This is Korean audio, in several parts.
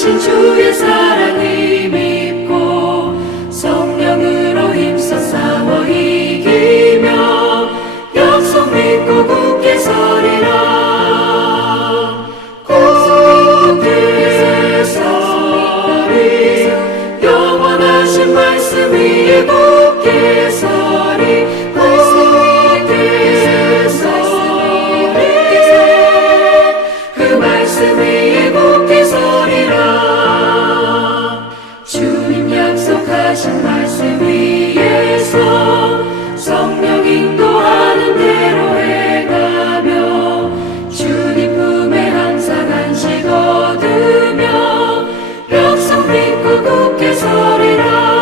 하신 주의 사랑 힘입고 성령으로 힘써 싸워 이기며 약속 믿고 굳게 서리라. 굳게 서리 영원하신 말씀 위에 굳게 서리. 굳게 서리 그 말씀 위에 굳게 서리라. 주님 약속하신 말씀 위에서 성령 인도하는 대로 해가며 주님 품에 항상 안식 얻으며 약속 믿고 굳게 서리라.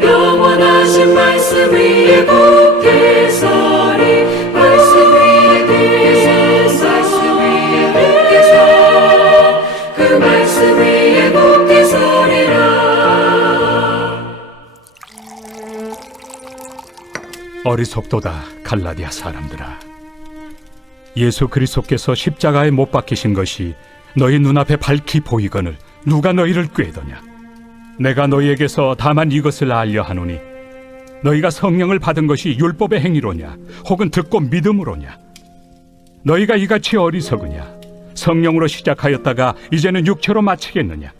영원하신 말씀 위에 굳게 서리. 말씀 위에 굳게 서 말씀 위에 굳게 서 그 말씀 위에 굳게 서리라. 어리석도다 갈라디아 사람들아. 예수 그리스도께서 십자가에 못 박히신 것이 너희 눈앞에 밝히 보이거늘 누가 너희를 꾀더냐. 내가 너희에게서 다만 이것을 알려 하노니 너희가 성령을 받은 것이 율법의 행위로냐 혹은 듣고 믿음으로냐. 너희가 이같이 어리석으냐. 성령으로 시작하였다가 이제는 육체로 마치겠느냐.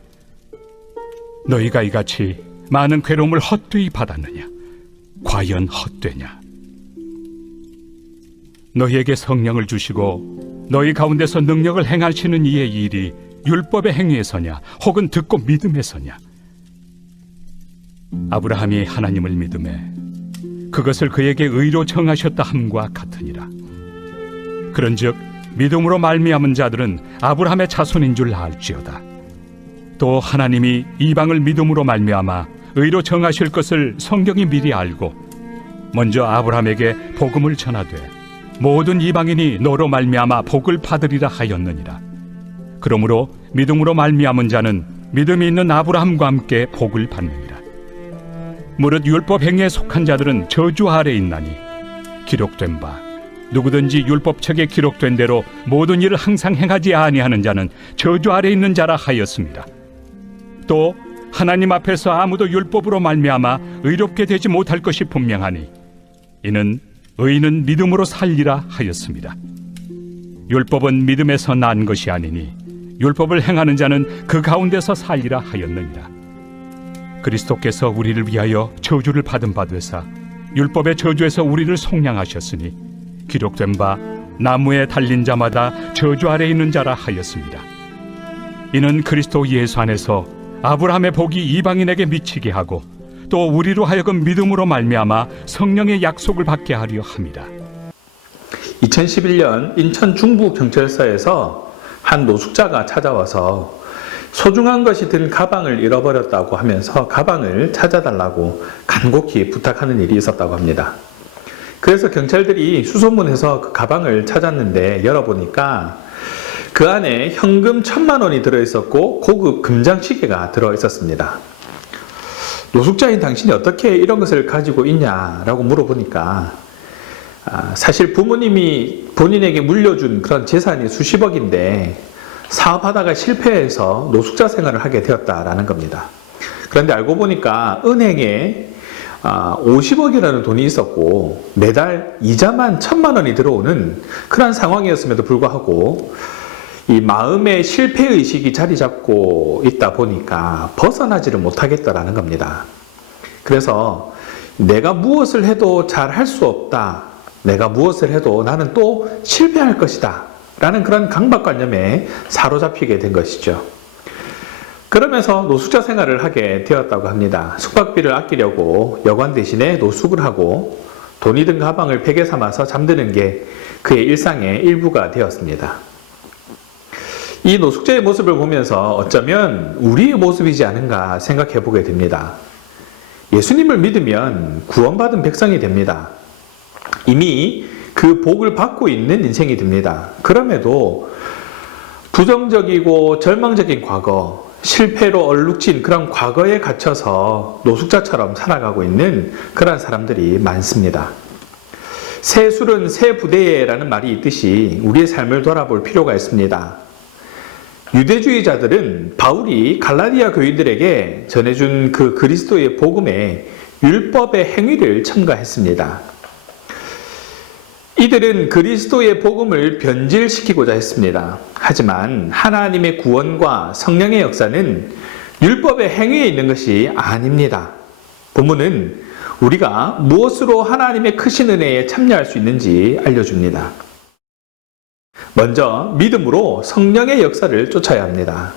너희가 이같이 많은 괴로움을 헛되이 받았느냐. 과연 헛되냐. 너희에게 성령을 주시고 너희 가운데서 능력을 행하시는 이의 일이 율법의 행위에서냐 혹은 듣고 믿음에서냐. 아브라함이 하나님을 믿음에 그것을 그에게 의로 정하셨다 함과 같으니라. 그런즉 믿음으로 말미암은 자들은 아브라함의 자손인 줄 알지어다. 또 하나님이 이방을 믿음으로 말미암아 의로 정하실 것을 성경이 미리 알고 먼저 아브라함에게 복음을 전하되 모든 이방인이 너로 말미암아 복을 받으리라 하였느니라. 그러므로 믿음으로 말미암은 자는 믿음이 있는 아브라함과 함께 복을 받느니라. 무릇 율법 행위에 속한 자들은 저주 아래 있나니 기록된 바 누구든지 율법책에 기록된 대로 모든 일을 항상 행하지 아니하는 자는 저주 아래 있는 자라 하였습니다. 또 하나님 앞에서 아무도 율법으로 말미암아 의롭게 되지 못할 것이 분명하니 이는 의인은 믿음으로 살리라 하였습니다. 율법은 믿음에서 난 것이 아니니 율법을 행하는 자는 그 가운데서 살리라 하였느니라. 그리스도께서 우리를 위하여 저주를 받은 바 되사 율법의 저주에서 우리를 속량하셨으니 기록된 바 나무에 달린 자마다 저주 아래 있는 자라 하였습니다. 이는 그리스도 예수 안에서 아브라함의 복이 이방인에게 미치게 하고 또 우리로 하여금 믿음으로 말미암아 성령의 약속을 받게 하려 함이라. 2011년 인천 중부경찰서에서 한 노숙자가 찾아와서 소중한 것이 든 가방을 잃어버렸다고 하면서 가방을 찾아달라고 간곡히 부탁하는 일이 있었다고 합니다. 그래서 경찰들이 수소문해서 그 가방을 찾았는데 열어보니까 그 안에 현금 1,000만 원이 들어있었고 고급 금장시계가 들어있었습니다. 노숙자인 당신이 어떻게 이런 것을 가지고 있냐라고 물어보니까 사실 부모님이 본인에게 물려준 그런 재산이 수십억인데 사업하다가 실패해서 노숙자 생활을 하게 되었다라는 겁니다. 그런데 알고 보니까 은행에 50억이라는 돈이 있었고 매달 이자만 1,000만 원이 들어오는 그런 상황이었음에도 불구하고 이 마음의 실패의식이 자리 잡고 있다 보니까 벗어나지를 못하겠다라는 겁니다. 그래서 내가 무엇을 해도 잘 할 수 없다. 내가 무엇을 해도 나는 또 실패할 것이다. 라는 그런 강박관념에 사로잡히게 된 것이죠. 그러면서 노숙자 생활을 하게 되었다고 합니다. 숙박비를 아끼려고 여관 대신에 노숙을 하고 돈이 든 가방을 베개 삼아서 잠드는 게 그의 일상의 일부가 되었습니다. 이 노숙자의 모습을 보면서 어쩌면 우리의 모습이지 않은가 생각해 보게 됩니다. 예수님을 믿으면 구원받은 백성이 됩니다. 이미 그 복을 받고 있는 인생이 됩니다. 그럼에도 부정적이고 절망적인 과거, 실패로 얼룩진 그런 과거에 갇혀서 노숙자처럼 살아가고 있는 그런 사람들이 많습니다. 새 술은 새 부대에라는 말이 있듯이 우리의 삶을 돌아볼 필요가 있습니다. 유대주의자들은 바울이 갈라디아 교인들에게 전해준 그 그리스도의 복음에 율법의 행위를 첨가했습니다. 이들은 그리스도의 복음을 변질시키고자 했습니다. 하지만 하나님의 구원과 성령의 역사는 율법의 행위에 있는 것이 아닙니다. 본문은 우리가 무엇으로 하나님의 크신 은혜에 참여할 수 있는지 알려줍니다. 먼저 믿음으로 성령의 역사를 쫓아야 합니다.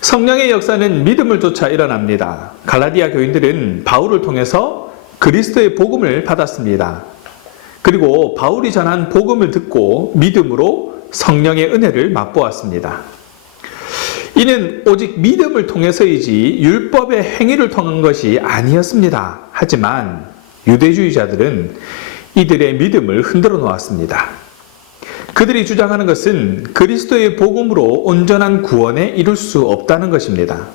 성령의 역사는 믿음을 쫓아 일어납니다. 갈라디아 교인들은 바울을 통해서 그리스도의 복음을 받았습니다. 그리고 바울이 전한 복음을 듣고 믿음으로 성령의 은혜를 맛보았습니다. 이는 오직 믿음을 통해서이지 율법의 행위를 통한 것이 아니었습니다. 하지만 유대주의자들은 이들의 믿음을 흔들어 놓았습니다. 그들이 주장하는 것은 그리스도의 복음으로 온전한 구원에 이룰 수 없다는 것입니다.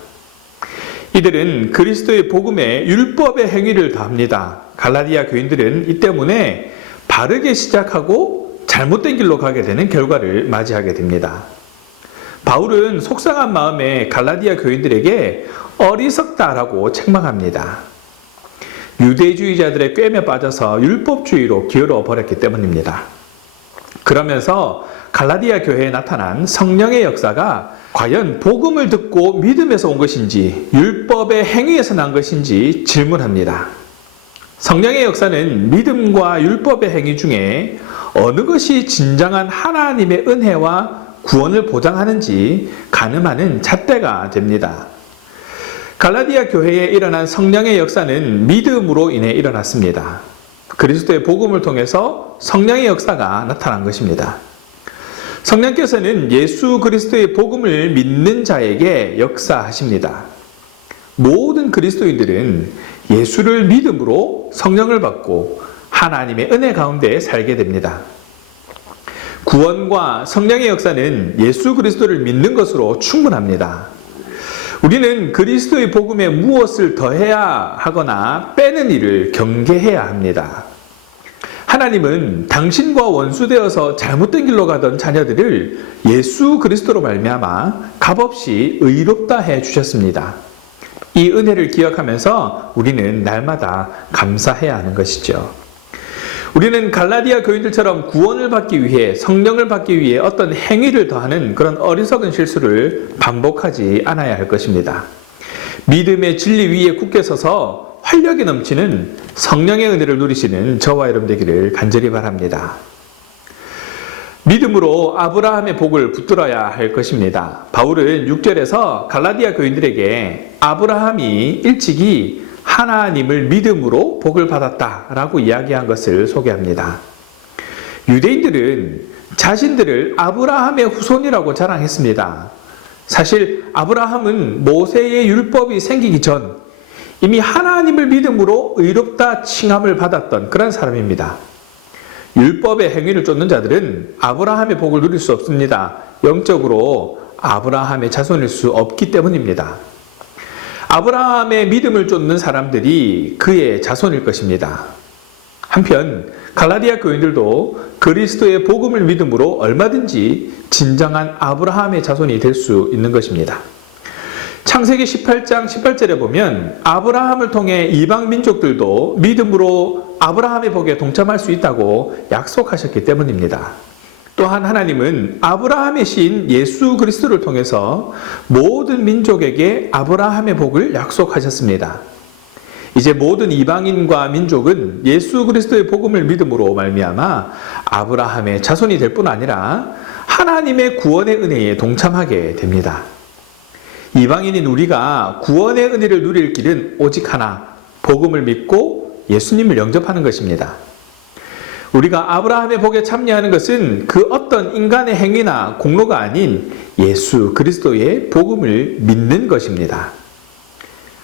이들은 그리스도의 복음에 율법의 행위를 더합니다. 갈라디아 교인들은 이 때문에 바르게 시작하고 잘못된 길로 가게 되는 결과를 맞이하게 됩니다. 바울은 속상한 마음에 갈라디아 교인들에게 어리석다라고 책망합니다. 유대주의자들의 꾀에 빠져서 율법주의로 기울어 버렸기 때문입니다. 그러면서 갈라디아 교회에 나타난 성령의 역사가 과연 복음을 듣고 믿음에서 온 것인지 율법의 행위에서 난 것인지 질문합니다. 성령의 역사는 믿음과 율법의 행위 중에 어느 것이 진정한 하나님의 은혜와 구원을 보장하는지 가늠하는 잣대가 됩니다. 갈라디아 교회에 일어난 성령의 역사는 믿음으로 인해 일어났습니다. 그리스도의 복음을 통해서 성령의 역사가 나타난 것입니다. 성령께서는 예수 그리스도의 복음을 믿는 자에게 역사하십니다. 모든 그리스도인들은 예수를 믿음으로 성령을 받고 하나님의 은혜 가운데 살게 됩니다. 구원과 성령의 역사는 예수 그리스도를 믿는 것으로 충분합니다. 우리는 그리스도의 복음에 무엇을 더해야 하거나 빼는 일을 경계해야 합니다. 하나님은 당신과 원수되어서 잘못된 길로 가던 자녀들을 예수 그리스도로 말미암아 값없이 의롭다 해 주셨습니다. 이 은혜를 기억하면서 우리는 날마다 감사해야 하는 것이죠. 우리는 갈라디아 교인들처럼 구원을 받기 위해, 성령을 받기 위해 어떤 행위를 더하는 그런 어리석은 실수를 반복하지 않아야 할 것입니다. 믿음의 진리 위에 굳게 서서 활력이 넘치는 성령의 은혜를 누리시는 저와 여러분 되기를 간절히 바랍니다. 믿음으로 아브라함의 복을 붙들어야 할 것입니다. 바울은 6절에서 갈라디아 교인들에게 아브라함이 일찍이 하나님을 믿음으로 복을 받았다라고 이야기한 것을 소개합니다. 유대인들은 자신들을 아브라함의 후손이라고 자랑했습니다. 사실 아브라함은 모세의 율법이 생기기 전 이미 하나님을 믿음으로 의롭다 칭함을 받았던 그런 사람입니다. 율법의 행위를 쫓는 자들은 아브라함의 복을 누릴 수 없습니다. 영적으로 아브라함의 자손일 수 없기 때문입니다. 아브라함의 믿음을 쫓는 사람들이 그의 자손일 것입니다. 한편 갈라디아 교인들도 그리스도의 복음을 믿음으로 얼마든지 진정한 아브라함의 자손이 될 수 있는 것입니다. 창세기 18장 18절에 보면 아브라함을 통해 이방 민족들도 믿음으로 아브라함의 복에 동참할 수 있다고 약속하셨기 때문입니다. 또한 하나님은 아브라함의 시인 예수 그리스도를 통해서 모든 민족에게 아브라함의 복을 약속하셨습니다. 이제 모든 이방인과 민족은 예수 그리스도의 복음을 믿음으로 말미암아 아브라함의 자손이 될 뿐 아니라 하나님의 구원의 은혜에 동참하게 됩니다. 이방인인 우리가 구원의 은혜를 누릴 길은 오직 하나, 복음을 믿고 예수님을 영접하는 것입니다. 우리가 아브라함의 복에 참여하는 것은 그 어떤 인간의 행위나 공로가 아닌 예수 그리스도의 복음을 믿는 것입니다.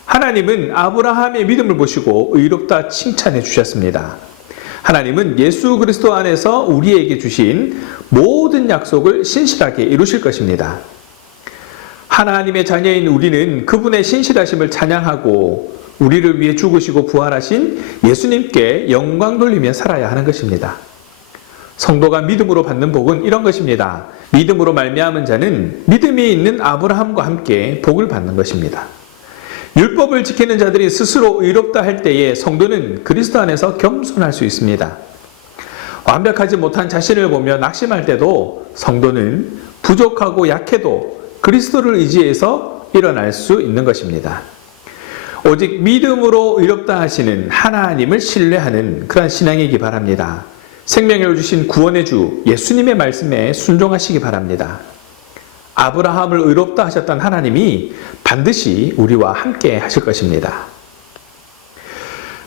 하나님은 아브라함의 믿음을 보시고 의롭다 칭찬해 주셨습니다. 하나님은 예수 그리스도 안에서 우리에게 주신 모든 약속을 신실하게 이루실 것입니다. 하나님의 자녀인 우리는 그분의 신실하심을 찬양하고 우리를 위해 죽으시고 부활하신 예수님께 영광 돌리며 살아야 하는 것입니다. 성도가 믿음으로 받는 복은 이런 것입니다. 믿음으로 말미암은 자는 믿음이 있는 아브라함과 함께 복을 받는 것입니다. 율법을 지키는 자들이 스스로 의롭다 할 때에 성도는 그리스도 안에서 겸손할 수 있습니다. 완벽하지 못한 자신을 보며 낙심할 때도 성도는 부족하고 약해도 그리스도를 의지해서 일어날 수 있는 것입니다. 오직 믿음으로 의롭다 하시는 하나님을 신뢰하는 그런 신앙이기 바랍니다. 생명을 주신 구원의 주 예수님의 말씀에 순종하시기 바랍니다. 아브라함을 의롭다 하셨던 하나님이 반드시 우리와 함께 하실 것입니다.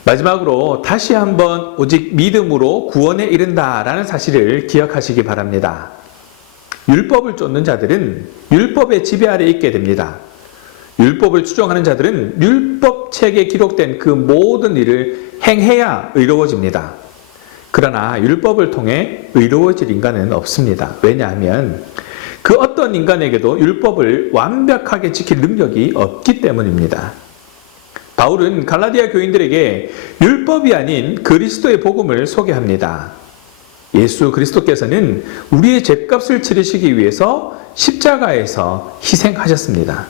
마지막으로 다시 한번 오직 믿음으로 구원에 이른다라는 사실을 기억하시기 바랍니다. 율법을 쫓는 자들은 율법의 지배 아래 있게 됩니다. 율법을 추종하는 자들은 율법책에 기록된 그 모든 일을 행해야 의로워집니다. 그러나 율법을 통해 의로워질 인간은 없습니다. 왜냐하면 그 어떤 인간에게도 율법을 완벽하게 지킬 능력이 없기 때문입니다. 바울은 갈라디아 교인들에게 율법이 아닌 그리스도의 복음을 소개합니다. 예수 그리스도께서는 우리의 죄값을 치르시기 위해서 십자가에서 희생하셨습니다.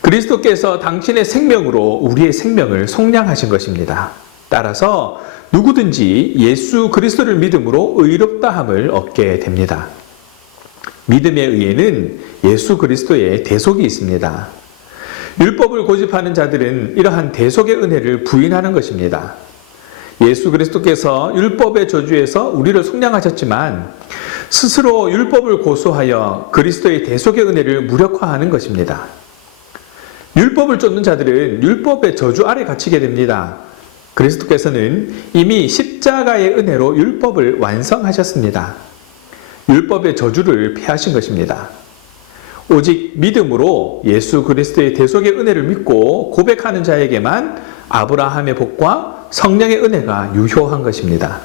그리스도께서 당신의 생명으로 우리의 생명을 속량하신 것입니다. 따라서 누구든지 예수 그리스도를 믿음으로 의롭다함을 얻게 됩니다. 믿음의 의에는 예수 그리스도의 대속이 있습니다. 율법을 고집하는 자들은 이러한 대속의 은혜를 부인하는 것입니다. 예수 그리스도께서 율법의 저주에서 우리를 속량하셨지만 스스로 율법을 고수하여 그리스도의 대속의 은혜를 무력화하는 것입니다. 율법을 쫓는 자들은 율법의 저주 아래 갇히게 됩니다. 그리스도께서는 이미 십자가의 은혜로 율법을 완성하셨습니다. 율법의 저주를 피하신 것입니다. 오직 믿음으로 예수 그리스도의 대속의 은혜를 믿고 고백하는 자에게만 아브라함의 복과 성령의 은혜가 유효한 것입니다.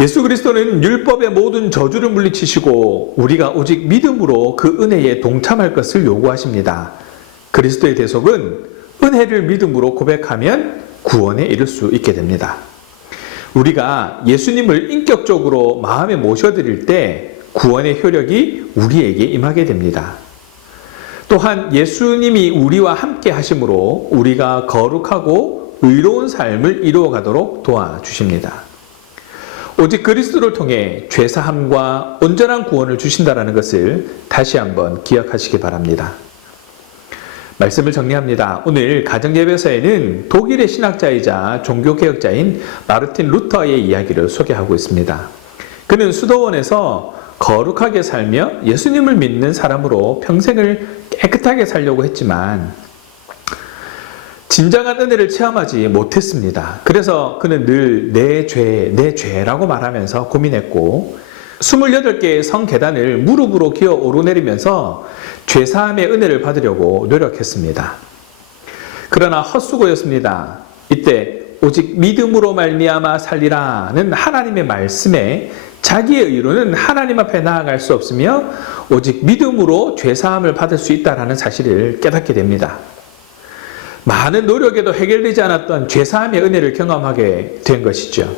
예수 그리스도는 율법의 모든 저주를 물리치시고 우리가 오직 믿음으로 그 은혜에 동참할 것을 요구하십니다. 그리스도의 대속은 은혜를 믿음으로 고백하면 구원에 이를 수 있게 됩니다. 우리가 예수님을 인격적으로 마음에 모셔드릴 때 구원의 효력이 우리에게 임하게 됩니다. 또한 예수님이 우리와 함께 하심으로 우리가 거룩하고 의로운 삶을 이루어가도록 도와주십니다. 오직 그리스도를 통해 죄사함과 온전한 구원을 주신다는 것을 다시 한번 기억하시기 바랍니다. 말씀을 정리합니다. 오늘 가정예배서에는 독일의 신학자이자 종교개혁자인 마르틴 루터의 이야기를 소개하고 있습니다. 그는 수도원에서 거룩하게 살며 예수님을 믿는 사람으로 평생을 깨끗하게 살려고 했지만 진정한 은혜를 체험하지 못했습니다. 그래서 그는 늘 내 죄라고 말하면서 고민했고 28개의 성 계단을 무릎으로 기어 오르내리면서 죄사함의 은혜를 받으려고 노력했습니다. 그러나 헛수고였습니다. 이때 오직 믿음으로 말미암아 살리라는 하나님의 말씀에 자기의 의로는 하나님 앞에 나아갈 수 없으며 오직 믿음으로 죄사함을 받을 수 있다는 사실을 깨닫게 됩니다. 많은 노력에도 해결되지 않았던 죄사함의 은혜를 경험하게 된 것이죠.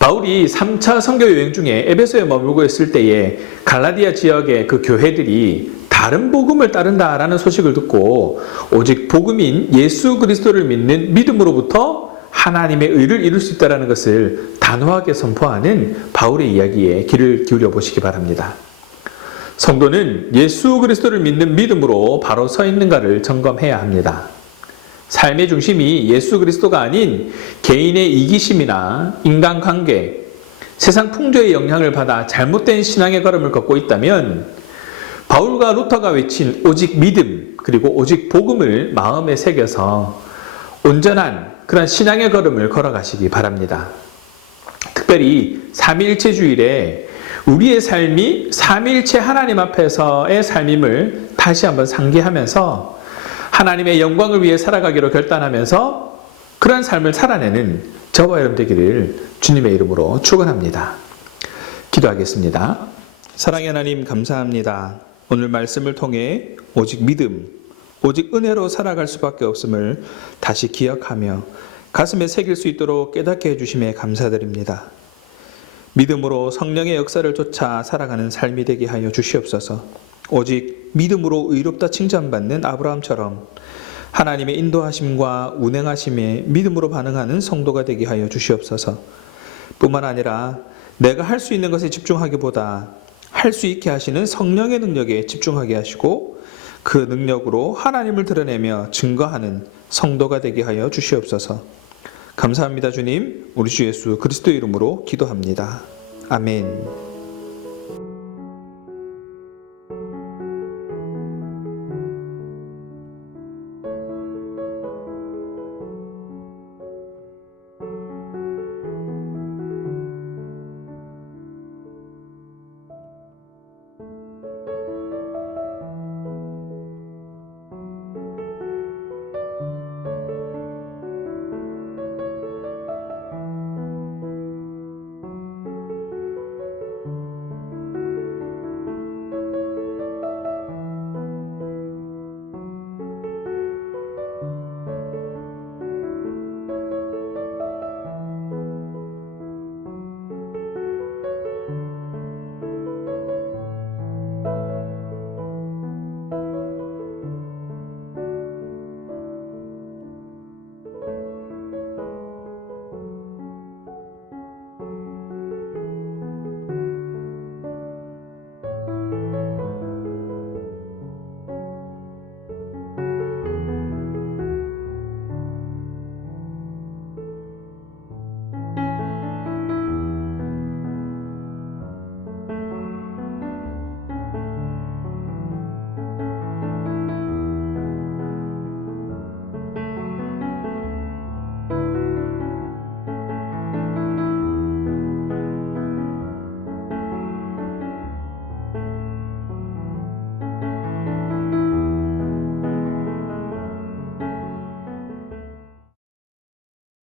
바울이 3차 선교 여행 중에 에베소에 머물고 있을 때에 갈라디아 지역의 그 교회들이 다른 복음을 따른다라는 소식을 듣고 오직 복음인 예수 그리스도를 믿는 믿음으로부터 하나님의 의를 이룰 수 있다는 것을 단호하게 선포하는 바울의 이야기에 귀를 기울여 보시기 바랍니다. 성도는 예수 그리스도를 믿는 믿음으로 바로 서 있는가를 점검해야 합니다. 삶의 중심이 예수 그리스도가 아닌 개인의 이기심이나 인간관계, 세상 풍조의 영향을 받아 잘못된 신앙의 걸음을 걷고 있다면 바울과 루터가 외친 오직 믿음 그리고 오직 복음을 마음에 새겨서 온전한 그런 신앙의 걸음을 걸어가시기 바랍니다. 특별히 삼위일체주일에 우리의 삶이 삼위일체 하나님 앞에서의 삶임을 다시 한번 상기하면서 하나님의 영광을 위해 살아가기로 결단하면서 그런 삶을 살아내는 저와 여러분 되기를 주님의 이름으로 축원합니다. 기도하겠습니다. 사랑의 하나님 감사합니다. 오늘 말씀을 통해 오직 믿음, 오직 은혜로 살아갈 수밖에 없음을 다시 기억하며 가슴에 새길 수 있도록 깨닫게 해주심에 감사드립니다. 믿음으로 성령의 역사를 쫓아 살아가는 삶이 되게 하여 주시옵소서. 오직 믿음으로 의롭다 칭찬받는 아브라함처럼 하나님의 인도하심과 운행하심에 믿음으로 반응하는 성도가 되게 하여 주시옵소서. 뿐만 아니라 내가 할 수 있는 것에 집중하기보다 할 수 있게 하시는 성령의 능력에 집중하게 하시고 그 능력으로 하나님을 드러내며 증거하는 성도가 되게 하여 주시옵소서. 감사합니다, 주님. 우리 주 예수 그리스도 이름으로 기도합니다. 아멘.